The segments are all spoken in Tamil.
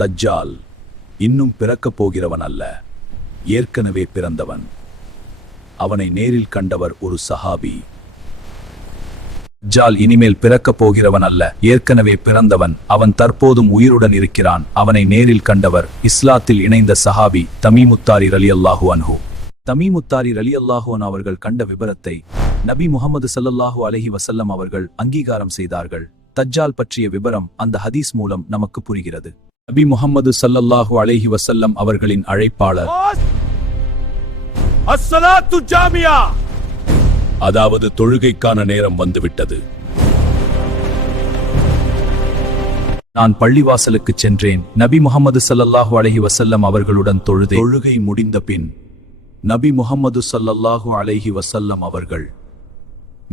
தஜ்ஜால் இன்னும் பிறக்கப் போகிறவன் அல்ல, ஏற்கனவே பிறந்தவன். அவனை நேரில் கண்டவர் ஒரு சஹாபி. தஜ்ஜால் இனிமேல் பிறக்கப் போகிறவன் அல்ல, ஏற்கனவே பிறந்தவன். அவன் தற்போதும் உயிருடன் இருக்கிறான். அவனை நேரில் கண்டவர் இஸ்லாத்தில் இணைந்த சஹாபி தமீமுத்தாரி ரலியல்லாஹு அன்ஹு. தமீமுத்தாரி ரலியல்லாஹு அன்ஹு அவர்கள் கண்ட விபரத்தை நபி முஹம்மது ஸல்லல்லாஹு அலைஹி வஸல்லம் அவர்கள் அங்கீகாரம் செய்தார்கள். தஜ்ஜால் பற்றிய விபரம் அந்த ஹதீஸ் மூலம் நமக்கு புரிகிறது. நபி முஹம்மது ஸல்லல்லாஹு அலைஹி வஸல்லம் அவர்களின் அழைப்பாளர், அஸ்ஸலாத்து ஜாமியா, அதாவது தொழுகைக்கான நேரம் வந்துவிட்டது. நான் பள்ளிவாசலுக்கு சென்றேன். நபி முஹம்மது ஸல்லல்லாஹு அலைஹி வஸல்லம் அவர்களுடன் தொழுகை முடிந்த பின் நபி முஹம்மது ஸல்லல்லாஹு அலைஹி வஸல்லம் அவர்கள்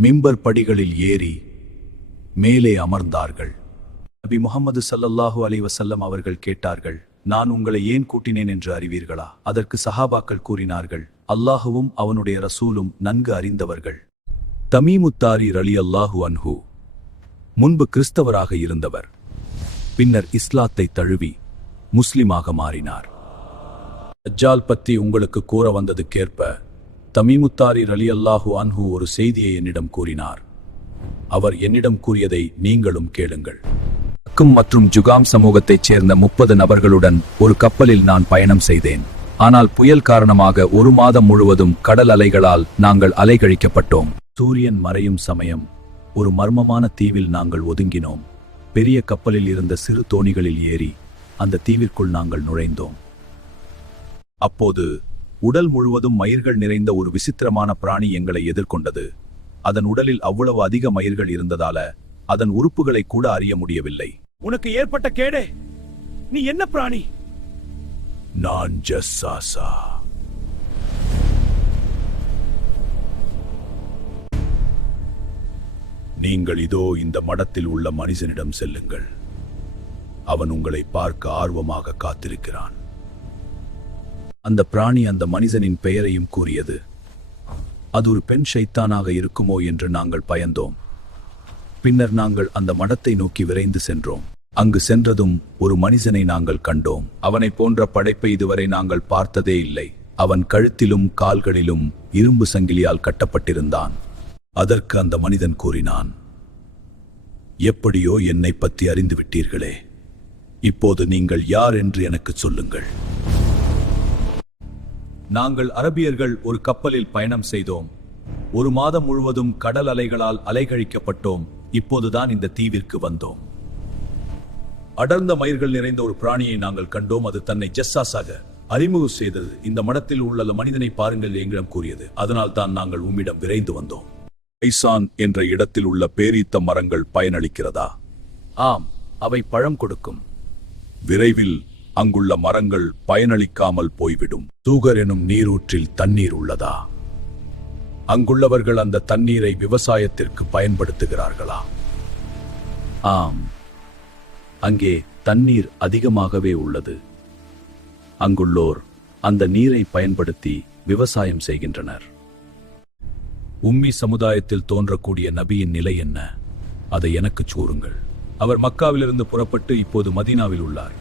மிம்பர் படிகளில் ஏறி மேலே அமர்ந்தார்கள். நபி முஹம்மது ஸல்லல்லாஹு அலைஹி வஸல்லம் அவர்கள் கேட்டார்கள், நான் உங்களை ஏன் கூட்டினேன் என்று அறிவீர்களா? அதற்கு சஹாபாக்கள் கூறினார்கள், அல்லாஹுவும் அவனுடைய ரசூலும் நன்கு அறிந்தவர்கள். தமீமுத்தாரி ரலியல்லாஹு அன்ஹு முன்பு கிறிஸ்தவராக இருந்தவர். பின்னர் இஸ்லாத்தை தழுவி முஸ்லிமாக மாறினார். தஜ்ஜால் பற்றி உங்களுக்கு கூற வந்ததுக்கேற்ப தமீமுத்தாரி ரலியல்லாஹு அன்ஹு ஒரு செய்தியை என்னிடம் கூறினார். அவர் என்னிடம் கூறியதை நீங்களும் கேளுங்கள். மற்றும் ஜுகாம் சமூகத்தைச் சேர்ந்த 30 நபர்களுடன் ஒரு கப்பலில் நான் பயணம் செய்தேன். ஆனால் புயல் காரணமாக 1 மாதம் முழுவதும் கடல் அலைகளால் நாங்கள் அலைகழிக்கப்பட்டோம். சூரியன் மறையும் சமயம் ஒரு மர்மமான தீவில் நாங்கள் ஒதுங்கினோம். பெரிய கப்பலில் இருந்த சிறு தோணிகளில் ஏறி அந்த தீவிற்குள் நாங்கள் நுழைந்தோம். அப்போது உடல் முழுவதும் மயிர்கள் நிறைந்த ஒரு விசித்திரமான பிராணி எங்களை எதிர்கொண்டது. அதன் உடலில் அவ்வளவு அதிக மயிர்கள் இருந்ததால அதன் உறுப்புகளை கூட அறிய முடியவில்லை. உனக்கு ஏற்பட்ட கேடே, நீ என்ன பிராணி? நான் ஜஸ்ஸாசா. நீங்கள் இதோ இந்த மடத்தில் உள்ள மனிதனிடம் செல்லுங்கள். அவன் உங்களை பார்க்க ஆர்வமாக காத்திருக்கிறான். அந்த பிராணி அந்த மனிதனின் பெயரையும் கூறியது. அது ஒரு பெண் ஷைத்தானாக இருக்குமோ என்று நாங்கள் பயந்தோம். பின்னர் நாங்கள் அந்த மடத்தை நோக்கி விரைந்து சென்றோம். அங்கு சென்றதும் ஒரு மனிதனை நாங்கள் கண்டோம். அவனை போன்ற படைப்பை இதுவரை நாங்கள் பார்த்ததே இல்லை. அவன் கழுத்திலும் கால்களிலும் இரும்பு சங்கிலியால் கட்டப்பட்டிருந்தான். அதற்கு அந்த மனிதன் கூறினான், எப்படியோ என்னை பற்றி அறிந்து விட்டீர்களே, இப்போது நீங்கள் யார் என்று எனக்கு சொல்லுங்கள். நாங்கள் அரபியர்கள் ஒரு கப்பலில் பயணம் செய்தோம். 1 மாதம் முழுவதும் கடல் அலைகளால் அலைகழிக்கப்பட்டோம். இப்போதுதான் இந்த தீவிற்கு வந்தோம். அடர்ந்த மயிர்கள் நிறைந்த ஒரு பிராணியை நாங்கள் கண்டோம். அது தன்னை ஜஸ்ஸாஸாக அறிமுகம் செய்தது. இந்த மடத்தில் உள்ள மனிதனை பாருங்கள் எங்களிடம் கூறியது. அதனால் தான் நாங்கள் உம்மிடம் விரைந்து வந்தோம். ஐசான் என்ற இடத்தில் உள்ள பேரீத்த மரங்கள் பயனளிக்கிறதா? ஆம், அவை பழம் கொடுக்கும். விரைவில் அங்குள்ள மரங்கள் பயனளிக்காமல் போய்விடும். தூகர் எனும் நீரூற்றில் தண்ணீர் உள்ளதா? அங்குள்ளவர்கள் அந்த தண்ணீரை விவசாயத்திற்கு பயன்படுத்துகிறார்களா? ஆம், அங்கே தண்ணீர் அதிகமாகவே உள்ளது. அங்குள்ளோர் அந்த நீரை பயன்படுத்தி விவசாயம் செய்கின்றனர். உம்மி சமுதாயத்தில் தோன்றக்கூடிய நபியின் நிலை என்ன? அதை எனக்கு கூறுங்கள். அவர் மக்காவிலிருந்து புறப்பட்டு இப்போது மதீனாவில் உள்ளார்.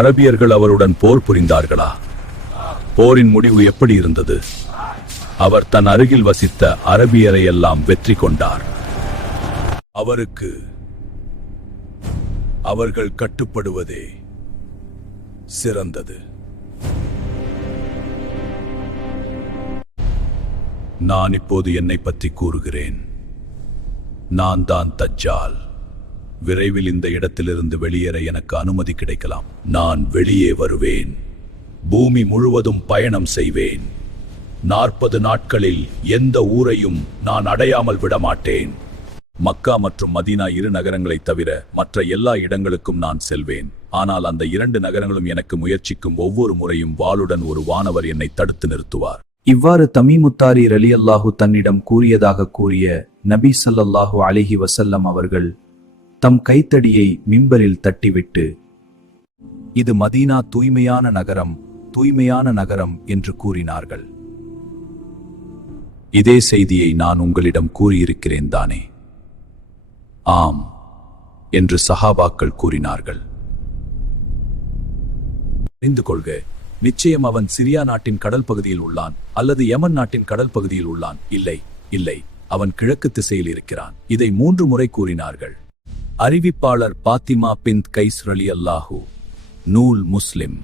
அரபியர்கள் அவருடன் போர் புரிந்தார்களா? போரின் முடிவு எப்படி இருந்தது? அவர் தன் அருகில் வசித்த அரபியரை எல்லாம் வெற்றி கொண்டார். அவருக்கு அவர்கள் கட்டுப்படுவதே சிறந்தது. நான் இப்போது என்னை பற்றி கூறுகிறேன். நான் தான் தஜ்ஜால். விரைவில் இந்த இடத்திலிருந்து வெளியேற எனக்கு அனுமதி கிடைக்கலாம். நான் வெளியே வருவேன். பூமி முழுவதும் பயணம் செய்வேன். 40 நாட்களில் எந்த ஊரையும் நான் அடையாமல் விடமாட்டேன். மக்கா மற்றும் மதீனா 2 நகரங்களை தவிர மற்ற எல்லா இடங்களுக்கும் நான் செல்வேன். ஆனால் அந்த 2 நகரங்களும் எனக்கு முயற்சிக்கும் ஒவ்வொரு முறையும் வாளுடன் ஒரு வானவர் என்னை தடுத்து நிறுத்துவார். இவ்வாறு தமீமுத்தாரி ரலியல்லாஹு தன்னிடம் கூறியதாக கூறிய நபி ஸல்லல்லாஹு அலைஹி வஸல்லம் அவர்கள் தம் கைத்தடியை மிம்பரில் தட்டிவிட்டு, இது மதீனா தூய்மையான நகரம் என்று கூறினார்கள். இதே செய்தியை நான் உங்களிடம் கூறியிருக்கிறேன் தானே? ஆம் என்று சஹாபாக்கள் கூறினார்கள். அறிந்து கொள்க, நிச்சயம் அவன் சிரியா நாட்டின் கடல் பகுதியில் உள்ளான் அல்லது யமன் நாட்டின் கடல் பகுதியில் உள்ளான். இல்லை இல்லை, அவன் கிழக்கு திசையில் இருக்கிறான். இதை 3 முறை கூறினார்கள். அறிவிப்பாளர் பாத்திமா பின்த் கைஸ் ரலியல்லாஹு. நூல் முஸ்லிம்.